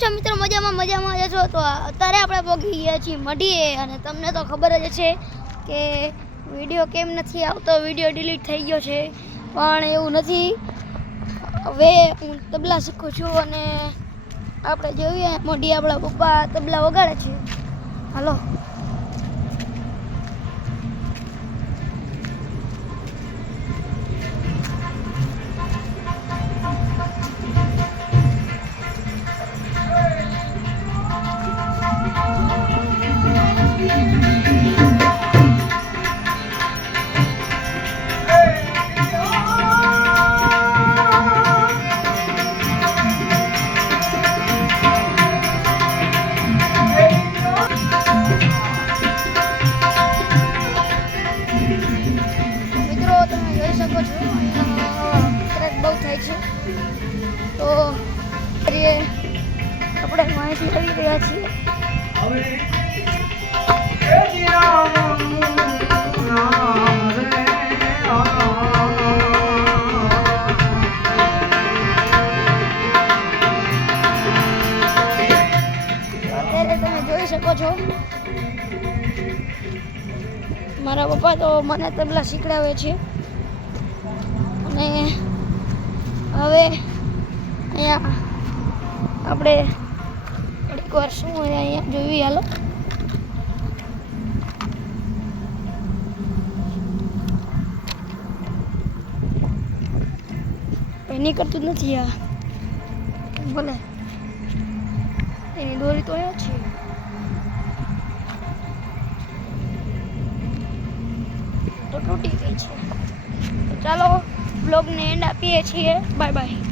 છો મિત્રો? મજામાં જશો તો અત્યારે આપણે પહોંચી ગયા છીએ મઢીએ અને તમને તો ખબર જ છે કે વિડીયો કેમ નથી આવતો, વિડીયો ડિલીટ થઈ ગયો છે. પણ એવું નથી, હવે હું તબલા શીખું છું અને આપણે જોઈએ મઢીએ આપણા પપ્પા તબલા વગાડે છે. હાલો. શકો છો ટ્રેક બહુ થાય છે, તો આપણે માહિતી આવી રહ્યા છીએ. અત્યારે તમે જોઈ શકો છો મારા પપ્પા તો મને તબલા શીખડાવે છે. અને હવે અહીંયા આપણે થોડીક વાર શું હોય અહીંયા જોયું. હાલો. કંઈ નીકળતું જ નથી. આ ભલે એની દોરી તો અહીંયા છે. તો તૂટી ગઈ છે. ચાલો બ્લોગને એન્ડ આપીએ છીએ. Bye bye.